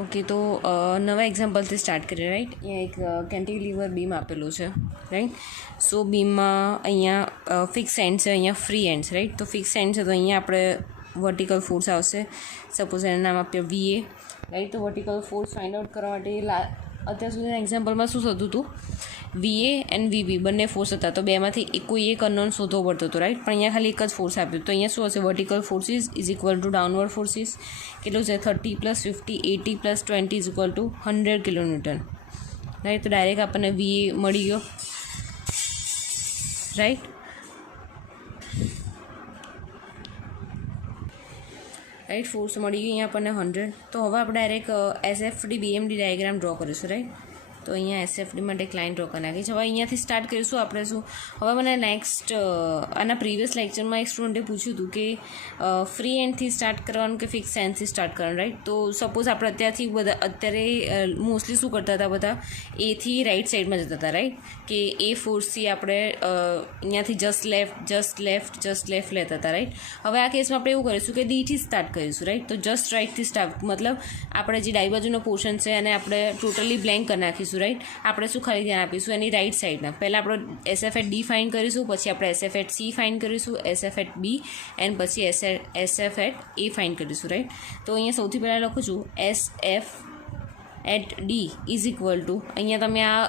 Okay, તો નવા એક્ઝામ્પલથી start કરીએ. રાઈટ, અહીંયા એક કેન્ટિલીવર બીમ આપેલું છે. રાઈટ, સો બીમમાં અહીંયા ફિક્સ એન્ડ છે, અહીંયા ફ્રી એન્ડ છે. રાઈટ, તો ફિક્સ એન્ડ છે તો અહીંયા આપણે વર્ટિકલ ફોર્સ આવશે. સપોઝ એનું નામ આપીએ VA. રાઈટ, તો વર્ટિકલ ફોર્સ ફાઇન્ડ આઉટ કરવા માટે અત્યાર સુધીના એક્ઝામ્પલમાં શું થતું હતું, VA એન્ડ VB બંને ફોર્સ હતા, તો બેમાંથી કોઈ એક અનનોન શોધવો પડતો હતો. રાઈટ, પણ અહીંયા ખાલી એક જ ફોર્સ આપ્યું, તો અહીંયા શું હશે, vertical forces is equal to downward forces કેટલું છે, 30 + 50 80 + 20 is equal two 100 kilonewton. Right, તો ડાયરેક્ટ આપણને VA મળી ગયો. રાઈટ, રાઈટ, ફોર્સ મળી ગઈ અહીંયા આપણને 100. તો હવે આપણે direct SFD BMD diagram draw કરીશું. રાઈટ, તો અહીંયા SFD માટે એક લાઇન ડ્રો કરી નાખી છે. હવે અહીંયાથી સ્ટાર્ટ કરીશું આપણે. હવે મને નેક્સ્ટ આના પ્રીવિયસ લેક્ચરમાં એક સ્ટુડન્ટે પૂછ્યું હતું કે ફ્રી એન્ડથી સ્ટાર્ટ કરવાનું કે ફિક્સ એન્ડથી સ્ટાર્ટ કરવાનું. રાઈટ, તો સપોઝ આપણે અત્યારે મોસ્ટલી શું કરતા હતા, બધા એથી રાઈટ સાઈડમાં જતા હતા. રાઈટ, કે એ ફોર્સથી આપણે અહીંયાથી જસ્ટ લેફ્ટ લેતા હતા. રાઈટ, હવે આ કેસમાં આપણે એવું કરીશું કે ડીથી સ્ટાર્ટ કરીશું. રાઈટ, તો જસ્ટ રાઈટથી સ્ટાર્ટ મતલબ આપણે જે ડાબી બાજુનો પોર્શન છે અને આપણે ટોટલી બ્લેન્ક કરી નાખીશું. રાઈટ, આપણે શું ખાલી ધ્યાન આપીશું એની રાઈટ સાઈડના. પહેલાં આપણે SF@D ફાઇન્ડ કરીશું, પછી આપણે SF@C ફાઇન્ડ કરીશું, SF@B એન્ડ પછી SF@A ફાઇન્ડ કરીશું. રાઈટ, તો અહીંયા સૌથી પહેલાં લખું છું SF@D ઇઝ ઇક્વલ ટુ, અહીંયા તમે આ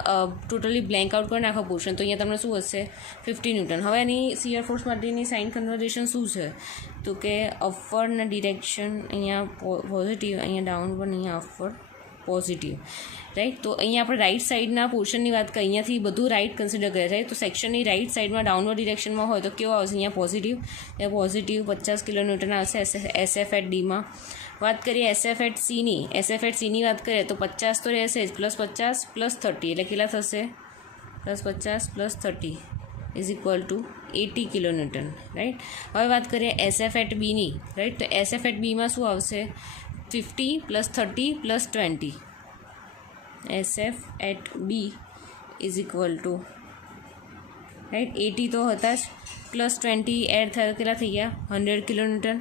ટોટલી બ્લેન્ક આઉટ કરી નાખો પોર્શન, તો અહીંયા તમને શું હશે 50 ન્યૂટન. હવે એની શિયર ફોર્સ માટેની સાઇન કન્વર્ઝેશન શું છે, તો કે અપવર્ડના ડિરેક્શન અહીંયા પોઝિટિવ, અહીંયા ડાઉનવર્ડ, અહીંયા અપવર્ડ પોઝિટિવ. રાઈટ, તો અહીંયા આપણે રાઈટ સાઈડના પોર્શનની વાત કરીએ, અહીંયાથી બધું રાઈટ કન્સિડર કરે છે. તો સેક્શનની રાઈટ સાઈડમાં ડાઉનવર્ડ ડિરેક્શનમાં હોય તો કેવો આવશે, અહીંયા પોઝિટિવ, પોઝિટિવ 50 કિલોન્યુટન આવશે SF@Dમાં. વાત કરીએ SF@Cની, SF@Cની વાત કરીએ તો 50 તો રહેશે જ, +50 + 30 એટલે કેટલા થશે, +50 + 30 is equal two 80 kilonewton. Right, હવે વાત કરીએ SF@Bની. રાઈટ, તો SF@Bમાં શું આવશે, 50 + 30 + 20. SF@B is equal to, right, 80 તો હતા જ, +20 એડ થયા કેટલા થઈ ગયા, 100 કિલોન્યુટન.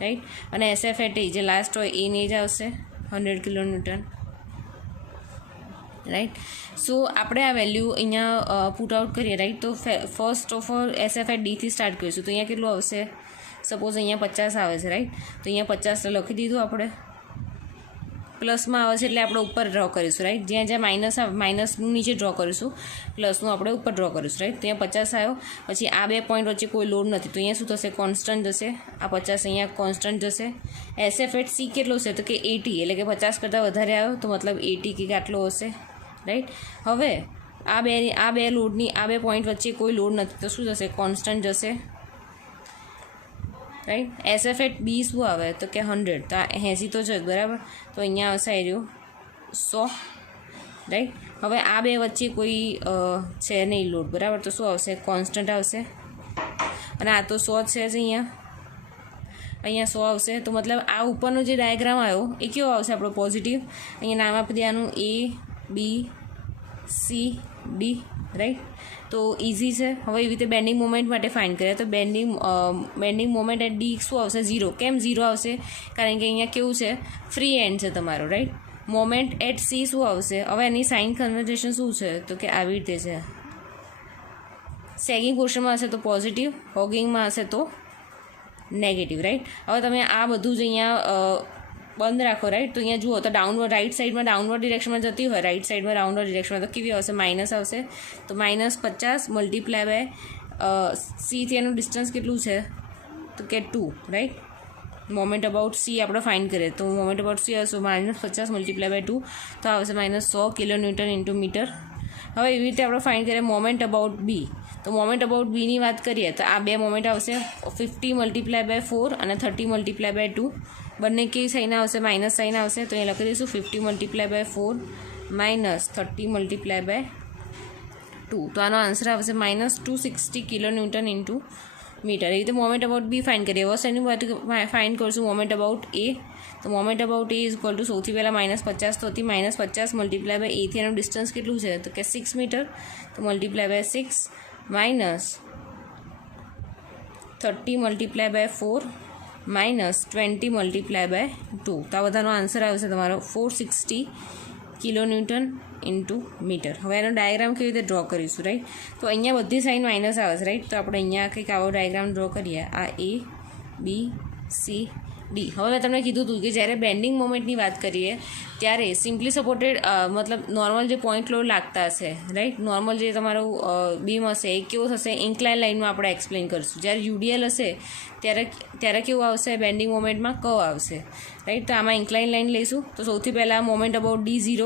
રાઈટ, અને SF@A જે લાસ્ટ હોય એની જ આવશે 100 કિલોન્યુટન. રાઈટ, સો આપણે આ વેલ્યુ અહીંયા પુટ આઉટ કરીએ. રાઈટ, તો ફર્સ્ટ ઓફ ઓલ SF@Dથી સ્ટાર્ટ કરીશું, તો અહીંયા કેટલું આવશે, સપોઝ અહીંયા 50 આવે છે. રાઈટ, તો અહીંયા 50 લખી દીધું આપણે, પ્લસમાં આવે છે એટલે આપણે ઉપર ડ્રો કરીશું. રાઈટ, જ્યાં જ્યાં માઇનસનું નીચે ડ્રો કરીશું, પ્લસનું આપણે ઉપર ડ્રો કરીશું. રાઈટ, તો અહીંયા 50 આવ્યો, પછી આ બે પોઈન્ટ વચ્ચે કોઈ લોડ નથી, તો અહીંયા શું થશે, કોન્સ્ટન્ટ જશે, આ 50 અહીંયા કોન્સ્ટન્ટ જશે. SF@C કેટલો છે, તો કે 80, એટલે કે 50 કરતાં વધારે આવ્યો, તો મતલબ 80 કે આટલો હશે. રાઈટ, હવે આ બે લોડની આ બે પોઈન્ટ વચ્ચે કોઈ લોડ નથી, તો શું થશે, કોન્સ્ટન્ટ જશે. રાઈટ, SF@B શું આવે, તો કે 100, તો આ 80 તો છે બરાબર, તો અહીંયા આવશે આવ્યો 100. રાઈટ, હવે આ બે વચ્ચે કોઈ છે નહીં લોડ બરાબર, તો શું આવશે, કોન્સ્ટન્ટ આવશે, અને આ તો 100 છે જ, અહીંયા 100 આવશે. તો મતલબ આ ઉપરનો જે ડાયાગ્રામ આવ્યો એ કેવો આવશે આપણો, પોઝિટિવ. અહીંયા નામ આપી દેવાનું ABCD. રાઈટ, તો ઇઝી છે. હવે એવી રીતે બેન્ડિંગ મોમેન્ટ માટે ફાઇન્ડ કરીએ, તો બેન્ડિંગ મોમેન્ટ એટ D શું આવશે, 0. કેમ 0 આવશે, કારણ કે અહીંયા કેવું છે, ફ્રી એન્ડ છે તમારો. રાઈટ, મોમેન્ટ એટ C શું આવશે, હવે એની સાઇન કન્વર્ઝેશન શું છે, તો કે આવી રીતે છે, સેગિંગ પોર્શનમાં હશે તો પોઝિટિવ, હોગિંગમાં હશે તો નેગેટિવ. રાઈટ, હવે તમે આ બધું જ અહીંયા બંધ રાખો. રાઈટ, તો અહીંયા જુઓ તો ડાઉનવર્ડ રાઈટ સાઈડમાં ડાઉનવર્ડ ડિરેક્શનમાં જતી હોય, રાઈટ સાઈડમાં ડાઉનવર્ડ ડિરેક્શનમાં તો કેવી આવશે, માઇનસ આવશે. તો -50 મલ્ટીપ્લાય બાય Cથી એનું ડિસ્ટન્સ કેટલું છે, તો કે 2. રાઈટ, મોમેન્ટ અબાઉટ C આપણે ફાઇન્ડ કરીએ, તો મોમેન્ટ અબાઉટ C આવશે -50 મલ્ટીપ્લાય બાય 2, તો આવશે -100 કિલોન્યુટન ઇન્ટુ મીટર. હવે એવી રીતે આપણે ફાઇન્ડ કરીએ મોમેન્ટ અબાઉટ B. તો મોમેન્ટ અબાઉટ બીની વાત કરીએ તો આ બે મોમેન્ટ આવશે, 50 મલ્ટીપ્લાય બાય 4 અને 30 મલ્ટીપ્લાય બાય 2. બંને કેવી સાઇન આવશે, માઇનસ સાઇન આવશે, તો અહીંયા લખી દઈશું 50 મલ્ટીપ્લાય બાય 4 -30 મલ્ટીપ્લાય બાય 2. તો આનો આન્સર આવશે -260 કિલોન્યુટન ઇન્ટુ મીટર. એ રીતે મોમેન્ટ અબાઉટ બી ફાઇન્ડ કરીએ. હવે એની વાત ફાઇન્ડ કરીશું મોમેન્ટ અબાઉટ એ. તો moment about A is equal two સૌથી પહેલાં -50 તો હતી, -50 મલ્ટીપ્લાય બાય એથી એનું ડિસ્ટન્સ કેટલું છે, તો કે 6 મીટર. તો multiply by 6 -30 multiply by 4 -20 multiply by 2. તો આ બધાનો આન્સર આવશે તમારો 460 કિલોન્યુટન ઇન્ટુ મીટર. હવે એનો ડાયાગ્રામ કેવી રીતે ડ્રો કરીશું, રાઈટ? તો અહીંયા બધી સાઇન માઇનસ આવે છે, રાઈટ? તો આપણે અહીંયા કંઈક આવો ડાયાગ્રામ ડ્રો કરીએ. આ A, B, C, D. હવે મેં તમને કીધું હતું કે જ્યારે બેન્ડિંગ મોમેન્ટની વાત કરીએ ત્યારે સિમ્પલી સપોર્ટેડ મતલબ નોર્મલ જે પોઈન્ટ લોડ લાગતા હશે, રાઈટ? નોર્મલ જે તમારું બીમ હશે એ કેવો થશે ઇન્ક્લાઇન લાઇનમાં આપણે એક્સપ્લેન કરીશું. જ્યારે યુડીએલ હશે ત્યારે કેવું આવશે બેન્ડિંગ મોમેન્ટમાં કર્વ આવશે, રાઈટ? તો આમાં ઇન્ક્લાઇન લાઇન લઈશું. તો સૌથી પહેલાં moment about D0,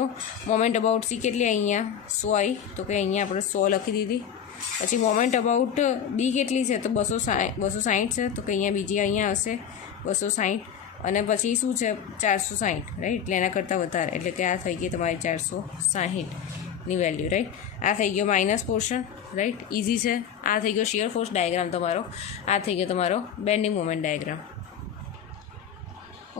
moment about C કેટલી અહીંયા 100 આવી, તો કે અહીંયા આપણે 100 લખી દીધી. પછી મોમેન્ટ અબાઉટ B કેટલી છે, તો 260 છે, તો કે અહીંયા બીજી અહીંયા આવશે 260. અને પછી શું છે 460, રાઈટ? એટલે એના કરતાં વધારે, એટલે કે આ થઈ ગઈ તમારી 460ની વેલ્યુ, રાઈટ? આ થઈ ગયો માઇનસ પોર્શન, રાઈટ? ઇઝી છે. આ થઈ ગયો શિયર ફોર્સ ડાયાગ્રામ તમારો. આ થઈ ગયો તમારો bending moment diagram.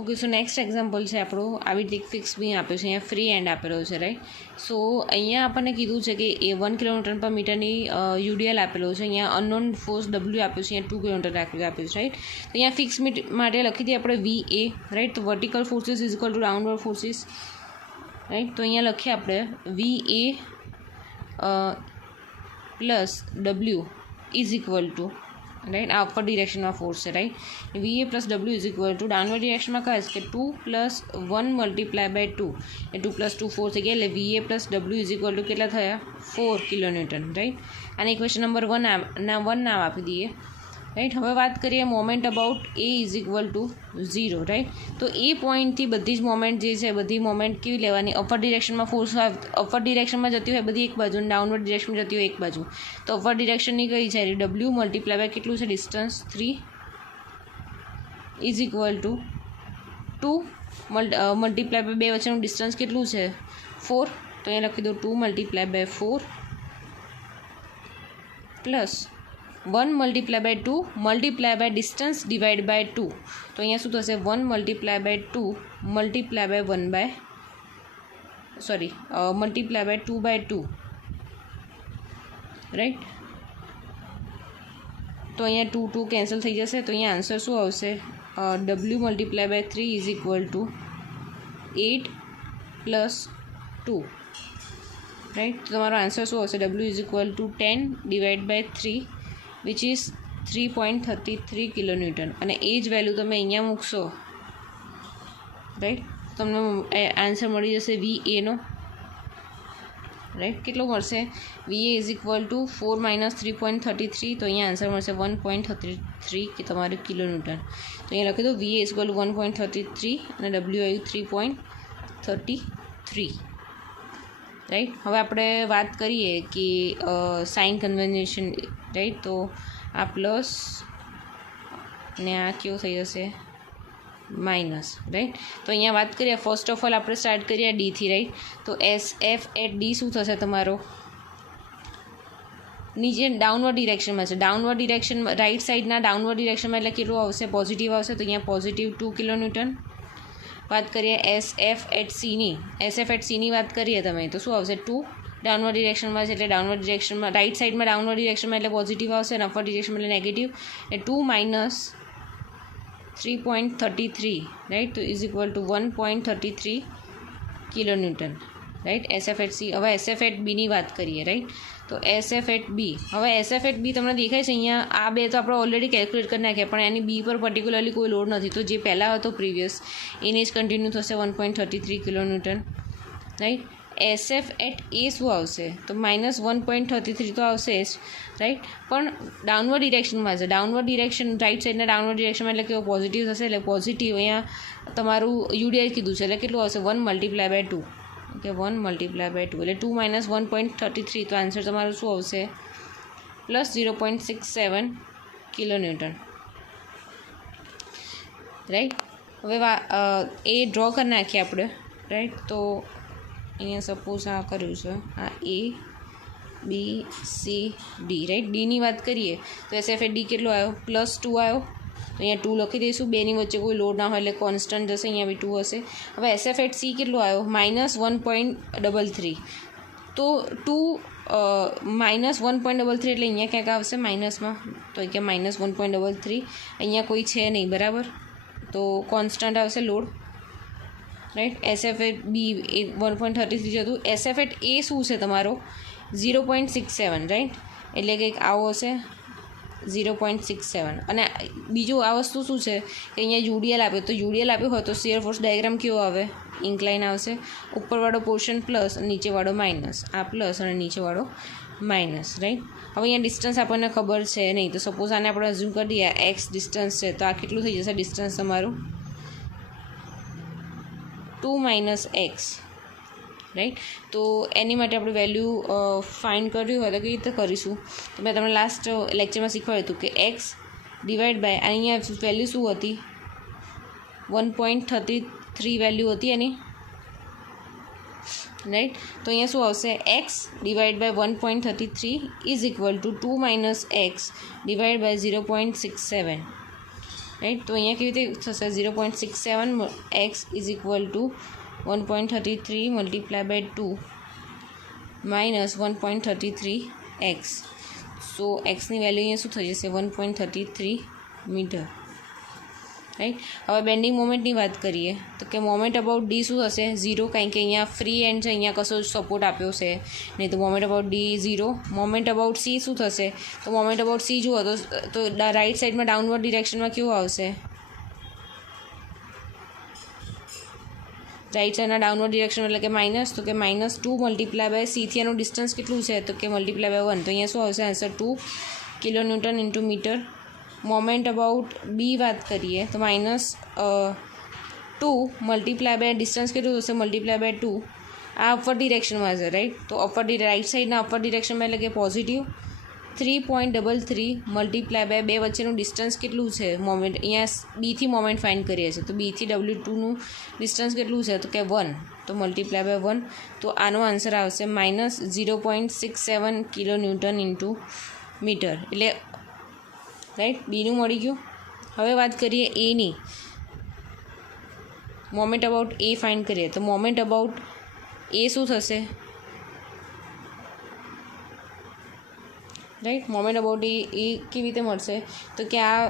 Okay, so next example છે આપણું આવી રીતે ફિક્સ બીમ આપ્યું છે, અહીંયા ફ્રી એન્ડ આપેલો છે, રાઈટ? સો અહીંયા આપણને કીધું છે કે એ 1 કિલોન્યુટન પર મીટરની યુડીએલ આપેલો છે. અહીંયા અનનોન ફોર્સ ડબલ્યુ આપ્યું છે, અહીંયા 2 કિલોન્યુટન આપ્યું છે, રાઈટ? તો અહીંયા ફિક્સ માટે લખી દઈએ આપણે VA, રાઈટ? તો vertical forces is equal to downward forces, right? તો અહીંયા લખીએ આપણે VA plus W is equal to, right? આ અપર ડિરેક્શનમાં ફોર્સ છે, right? VA plus W is equal to downward ડિરેક્શનમાં કહે છે કે 2 + 1 મલ્ટીપ્લાય બાય 2, એ 2 + 2 4 થઈ ગયા. એટલે VA plus W is equal two કેટલા થયા 4 કિલોન્યુટન, રાઈટ? આને ઇક્વેશન નંબર 1 નામ આપી દઈએ, રાઈટ? હવે વાત કરીએ moment about A is equal two 0, right? તો એ પોઈન્ટથી બધી જ મોમેન્ટ જે છે બધી મોમેન્ટ કેવી લેવાની, અપર ડિરેક્શનમાં ફોર્સ અપર ડિરેક્શનમાં જતી હોય બધી એક બાજુ, ડાઉનવર્ડ ડિરેક્શનમાં જતી હોય એક બાજુ. તો અપર ડિરેક્શનની કઈ છે W મલ્ટીપ્લાય બાય કેટલું છે distance 3 is equal to 2 multiply by 2 વચ્ચેનું ડિસ્ટન્સ કેટલું છે 4. તો અહીંયા લખી દો 2 multiply by 4 plus 1 multiply by 2 multiply by distance divide by 2. તો અહીંયા શું થશે 1 multiply by 2 multiply by 2 by 2, right? તો અહીંયા 2 2 કેન્સલ થઈ જશે. તો અહીંયા આન્સર શું આવશે W multiply by 3 is equal to 8 plus 2, right? તો તમારો આન્સર શું આવશે W is equal to 10 divide by 3 which is 3.33 kilonewton. અને એ જ વેલ્યુ તમે અહીંયા મૂકશો, રાઈટ? તમને આન્સર મળી જશે VA નો, રાઈટ? કેટલો મળશે VA ઇઝ ઇક્વલ ટુ 4 - 3.33. તો અહીંયા આન્સર મળશે 1.33 કે તમારું કિલોન્યુટન. તો અહીંયા લખી દો VA ઇઝ ઇક્વલ ટુ 1.33 અને W આવ્યું 3.33, રાઈટ? હવે આપણે વાત કરીએ કે સાઇન કન્વેન્શન, રાઈટ? તો આ પ્લસ ને આ કેવું થઈ જશે માઇનસ, રાઈટ? તો અહીંયા વાત કરીએ ફર્સ્ટ ઓફ ઓલ આપણે સ્ટાર્ટ કરીએ Dથી, રાઈટ? તો SF એટ D શું થશે તમારો નીચે ડાઉનવર્ડ ડિરેક્શનમાં છે. ડાઉનવર્ડ ડિરેક્શનમાં રાઈટ સાઈડના ડાઉનવર્ડ ડિરેક્શનમાં એટલે કેટલું આવશે પોઝિટિવ આવશે. તો અહીંયા પોઝિટિવ 2 કિલોન્યુટન. વાત કરીએ SF એટ Cની વાત કરીએ તમે તો શું આવશે 2 ડાઉનવર્ડ ડિરેક્શનમાં છે એટલે ડાઉનવર્ડ ડિરેક્શનમાં રાઈટ સાઈડમાં ડાઉનવર્ડ ડિરેક્શનમાં એટલે પોઝિટિવ આવશે અને અપર ડિરેક્શનમાં એટલે નેગેટિવ. એટલે 2 - 3.33, રાઈટ? તો is equal to 1.33 kilonewton, right? SF at C. હવે SF એટ Bની વાત કરીએ, રાઈટ? તો SF એટ B. હવે SF એટ B તમને દેખાય છે અહીંયા આ બે તો આપણે ઓલરેડી કેલ્ક્યુલેટ કરી નાખ્યા, પણ એની B પર પર્ટિક્યુલરલી કોઈ લોડ નથી. તો જે પહેલાં હતો પ્રીવિયસ એને જ કન્ટિન્યુ થશે 1.33 kilonewton, right? SF at A શું આવશે તો -1.33 તો આવશે જ, રાઈટ? પણ ડાઉનવર્ડ ડિરેક્શનમાં છે. ડાઉનવર્ડ ડિરેક્શન રાઈટ સાઈડના ડાઉનવર્ડ ડિરેક્શનમાં એટલે કેવો પોઝિટિવ થશે. એટલે પોઝિટિવ અહીંયા તમારું UDI કીધું છે એટલે કેટલું આવશે 1 multiply by 2, okay? 1 multiply by 2 એટલે 2 - 1.33. તો આન્સર તમારું શું આવશે પ્લસ 0.67 કિલોન્યુટન, રાઈટ? હવે એ ડ્રો કરી નાખીએ આપણે, રાઈટ? તો અહીંયા સપોઝ આ કર્યું છે આ A B C D, right? Dની વાત કરીએ તો SF એટ D કેટલો આવ્યો +2 આવ્યો. તો અહીંયા 2 લખી દઈશું. બેની વચ્ચે કોઈ લોડ ના હોય એટલે કોન્સ્ટન્ટ જશે, અહીંયા બી 2 હશે. હવે SF એટ C કેટલો આવ્યો -1.33. તો 2 -1.33 એટલે અહીંયા ક્યાંક આવશે માઇનસમાં. તો અહીંયા -1.33 અહીંયા કોઈ છે નહીં, બરાબર? તો કોન્સ્ટન્ટ આવશે લોડ, રાઈટ. SF એટ બી એ 1.33 હતું. SF એટ એ શું છે તમારો 0.67, રાઈટ, એટલે કંઈક આવો હશે 0.67. અને બીજું આ વસ્તુ શું છે કે અહીંયા યુડીએલ આપ્યો, તો યુડીએલ આપ્યો હોય તો શિયર ફોર્સ ડાયાગ્રામ કેવો આવે, ઇન્ક્લાઇન આવશે. ઉપરવાળો પોર્શન પ્લસ, નીચેવાળો માઇનસ, આ પ્લસ અને નીચેવાળો માઇનસ, રાઈટ. હવે અહીંયા ડિસ્ટન્સ આપણને ખબર છે નહીં, તો સપોઝ આને આપણે અઝ્યુમ કરી દઈએ એક્સ ડિસ્ટન્સ છે, તો આ કેટલું થઈ જશે ડિસ્ટન્સ તમારું 2 - x, રાઈટ. તો એની માટે આપણે વેલ્યુ ફાઇન્ડ કર્યું હોય તો કેવી રીતે કરીશું, તો મેં તમને લાસ્ટ લેક્ચરમાં શીખવાડ્યું હતું કે એક્સ ડિવાઈડ બાય અહીંયા વેલ્યુ શું હતી 1.33 વેલ્યુ હતી એની, રાઈટ. તો અહીંયા શું આવશે x divide by 1.33 is equal to 2 - x divide by 0.67, right. તો અહીંયા કેવી રીતે થશે 0.67 x is equal to 1.33 multiply by 2 minus 1.33 x. So એક્સની વેલ્યુ અહીંયા શું થઈ જશે 1.33 મીટર, રાઈટ. હવે બેન્ડિંગ મોમેન્ટની વાત કરીએ તો કે મોમેન્ટ અબાઉટ ડી શું થશે 0, કારણ કે અહીંયા ફ્રી એન્ડ છે, અહીંયા કશો સપોર્ટ આપ્યો છે નહીં, તો moment about D 0. Moment about C શું થશે, તો મોમેન્ટ અબાઉટ સી જુઓ તો રાઇટ સાઈડમાં ડાઉનવર્ડ ડિરેક્શનમાં કેવું આવશે, રાઇટ સાઈડના ડાઉનવર્ડ ડિરેક્શન એટલે કે માઇનસ, તો કે -2 મલ્ટીપ્લાય બાય સીથી એનું ડિસ્ટન્સ કેટલું છે, તો કે મલ્ટીપ્લાય બાય 1, તો અહીંયા શું આવશે answer 2 kilonewton into metre. Moment about B વાત કરીએ તો -2 મલ્ટીપ્લાય બાય ડિસ્ટન્સ કેટલું થશે મલ્ટીપ્લાય બાય 2, આ અપવર્ડ ડિરેક્શનમાં છે, રાઈટ. તો રાઇટ સાઈડના અપવર્ડ ડિરેક્શનમાં એટલે કે પોઝિટિવ 3.33 મલ્ટીપ્લાય બાય 2 વચ્ચેનું ડિસ્ટન્સ કેટલું છે મોમેન્ટ, અહીંયા બીથી મોમેન્ટ ફાઇન્ડ કરીએ છીએ, તો બીથી W2નું ડિસ્ટન્સ કેટલું છે, તો કે 1, તો મલ્ટીપ્લાય બાય 1, તો આનો આન્સર આવશે -0.67 કિલોન્યુટન ઇન્ટુ મીટર, એટલે રાઈટ બીનું મળી ગયું. હવે વાત કરીએ એની, મોમેન્ટ અબાઉટ એ ફાઇન્ડ કરીએ તો મોમેન્ટ અબાઉટ એ શું થશે, રાઈટ. મોમેન્ટ અબાઉટ એ કેવી રીતે મળશે, તો કે આ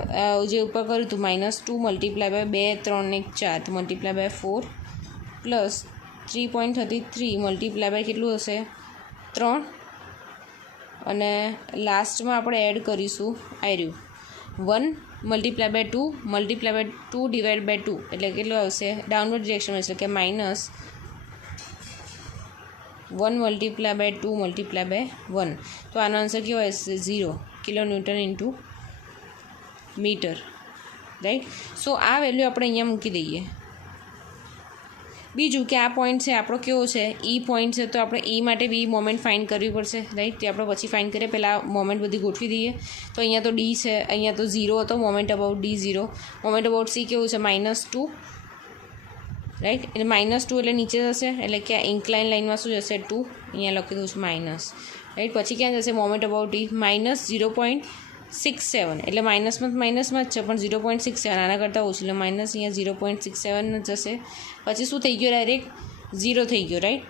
જે ઉપર કર્યું હતું -2 મલ્ટીપ્લાય બાય 2, 3 ને 4, તો multiply by 4 plus 3.33 multiply by કેટલું હશે 3, અને લાસ્ટમાં આપણે એડ કરીશું આર્યું 1 multiply by 2 multiply by 2 divide by 2, એટલે કેટલું આવશે ડાઉનવર્ડ ડિરેક્શનમાં, એટલે કે -1 મલ્ટીપ્લાય બાય 2 મલ્ટીપ્લાય બાય 1, તો આનો આન્સર કેવો હશે 0 કિલોન્યુટન ઇન્ટુ મીટર, રાઈટ. સો આ વેલ્યુ આપણે અહીંયા મૂકી દઈએ. બીજું કે આ પોઈન્ટ છે આપણો કેવો છે ઈ પોઈન્ટ છે, તો આપણે ઈ માટે બી મોમેન્ટ ફાઇન્ડ કરવી પડશે, રાઈટ. તે આપણે પછી ફાઇન્ડ કરીએ, પહેલાં મોમેન્ટ બધી ગોઠવી દઈએ. તો અહીંયા તો ડી છે, અહીંયા તો 0 હતો moment about D 0, moment about C કેવું છે -2, રાઈટ. એટલે -2 એટલે નીચે જશે, એટલે કે આ ઇન્ક્લાઇન લાઇનમાં શું જશે 2, અહીંયા લખી દઉં છું માઇનસ, રાઈટ. પછી ક્યાં જશે મોમેન્ટ અબાઉટ ઈ -0.67, એટલે માઇનસમાં જ છે પણ 0.67 આના કરતાં ઓછું, એટલે માઇનસ અહીંયા 0.67 જ જશે. પછી શું થઈ ગયું ડાયરેક્ટ 0 થઈ ગયો, રાઈટ.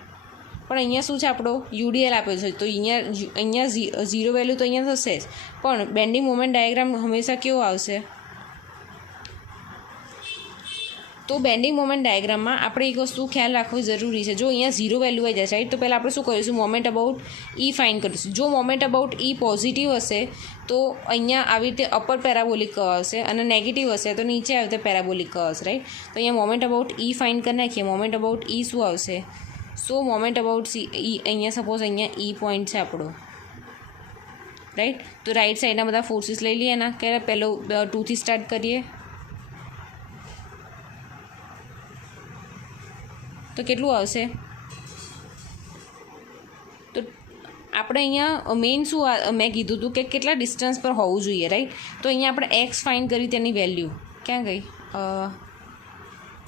પણ અહીંયા શું છે આપણો યુડીએલ આપ્યો છે, તો અહીંયા 0 વેલ્યુ તો અહીંયા થશે જ, પણ બેન્ડિંગ મોમેન્ટ ડાયાગ્રામ હંમેશા કેવો આવશે, તો બેન્ડિંગ મોમેન્ટ ડાયાગ્રામમાં આપણે એક વસ્તુ ખ્યાલ રાખવી જરૂરી છે. જો અહીંયા 0 વેલ્યુ આવી જશે, રાઈટ, તો પહેલાં આપણે શું કરીશું મોમેન્ટ અબાઉટ ઈ ફાઇન્ડ કરીશું. જો મોમેન્ટ અબાઉટ ઈ પોઝિટિવ હશે તો અહીંયા આવી રીતે અપર પેરાબોલિક કર્વ આવશે, અને નેગેટિવ હશે તો નીચે આવી રીતે પેરાબોલિક કર્વ આવશે, રાઈટ. તો અહીંયા મોમેન્ટ અબાઉટ ઈ ફાઇન્ડ કરી નાખીએ. મોમેન્ટ અબાઉટ ઈ શું આવશે, સો મોમેન્ટ અબાઉટ સી ઈ, અહીંયા સપોઝ અહીંયા ઈ પોઈન્ટ છે આપણો, રાઈટ. તો રાઈટ સાઈડના બધા ફોર્સીસ લઈ લઈએ એના, કે પહેલો 2થી સ્ટાર્ટ કરીએ, તો કેટલું આવશે, તો આપણે અહીંયા મેઇન શું મેં કીધું હતું કે કેટલા ડિસ્ટન્સ પર હોવું જોઈએ, રાઈટ. તો અહીંયા આપણે એક્સ ફાઇન્ડ કરી, તેની વેલ્યુ ક્યાં ગઈ,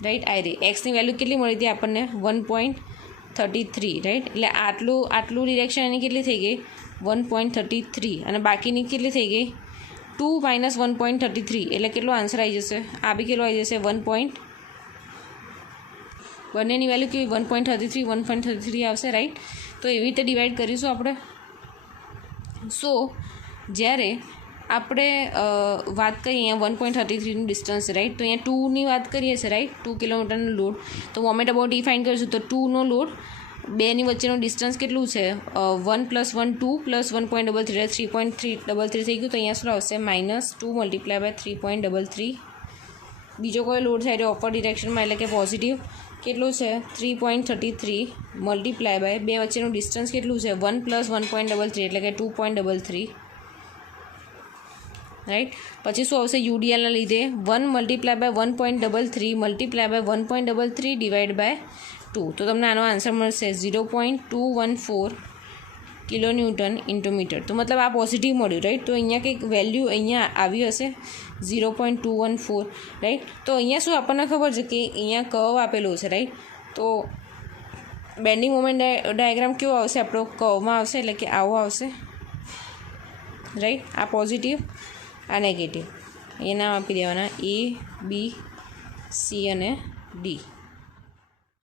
રાઈટ, આ રહી. એક્સની વેલ્યુ કેટલી મળી હતી આપણને 1.33, રાઈટ. એટલે આટલું ડિરેક્શન એની કેટલી થઈ ગઈ 1.33, અને બાકીની કેટલી થઈ ગઈ 2 - 1.33, એટલે કેટલો આન્સર આવી જશે, આ બી કેટલો આવી જશે 1. બંનેની વેલ્યુ કેવી 1.33 આવશે, રાઈટ. તો એવી રીતે ડિવાઈડ કરીશું આપણે. સો જ્યારે આપણે વાત કરીએ અહીંયા 1.33નું ડિસ્ટન્સ રાઈટ, તો અહીંયા 2ની વાત કરીએ છીએ રાઈટ, 2 કિલોમીટરનો લોડ, તો મોમેન્ટ અબાઉટ ડિફાઇન કરીશું તો 2નો લોડ, બેની વચ્ચેનું ડિસ્ટન્સ કેટલું છે 1 + 1 2 + 1.33 એટલે 3.333 થઈ ગયું, તો અહીંયા શું આવશે -2 × 3.33. બીજો કોઈ લોડ છે એટલે ઓપર ડિરેક્શનમાં એટલે કે પોઝિટિવ, કેટલું છે 3.33 × બે વચ્ચેનું ડિસ્ટન્સ કેટલું છે 1 + 1.33 એટલે કે 2.33 રાઈટ. પછી શું આવશે યુડીએલના લીધે 1 × 1.33 × 1.33 / 2, તો તમને આનો આન્સર મળશે 0.214 કિલોન્યુટન × મીટર. તો મતલબ આ પોઝિટિવ મળ્યું રાઈટ, તો અહીંયા કંઈક વેલ્યુ અહીંયા આવી હશે 0.214 રાઈટ. તો અહીંયા શું આપણને ખબર છે કે અહીંયા કર્વ આપેલો છે રાઈટ, તો બેન્ડિંગ મોમેન્ટ ડાયાગ્રામ કેવો આવશે આપણો કર્વમાં આવશે એટલે કે આવો આવશે રાઈટ. આ પોઝિટિવ, આ નેગેટિવ, અહીંયા નામ આપી દેવાના A, B, C અને D.